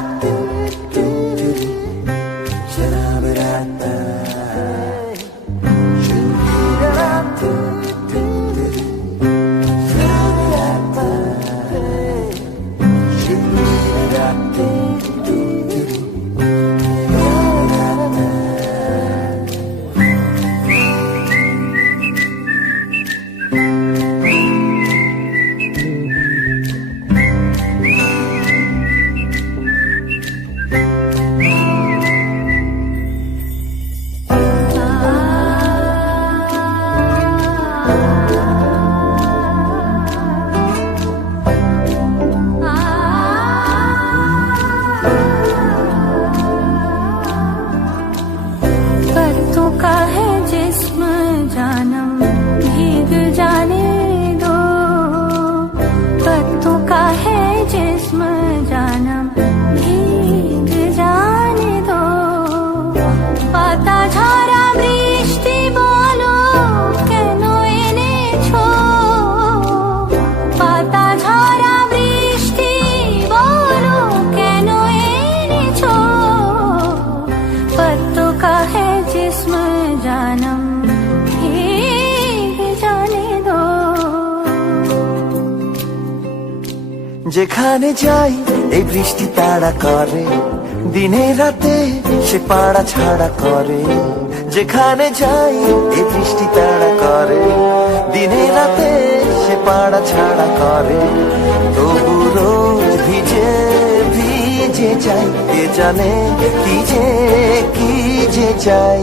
nothing जानम জানে दो যেখানে যাই, এই বৃষ্টি তাড়া করে, দিনে রাতে সে পাড়া ছাড়া করে। যেখানে যাই, এই বৃষ্টি তাড়া করে, দিনে রাতে সে পাড়া ছাড়া করে। তবু রোজ ভিজে ভিজে যাই, কে জানে কি যে কি যে চাই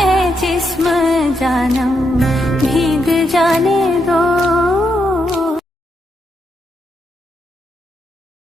जिस्म जानम भीग जाने दो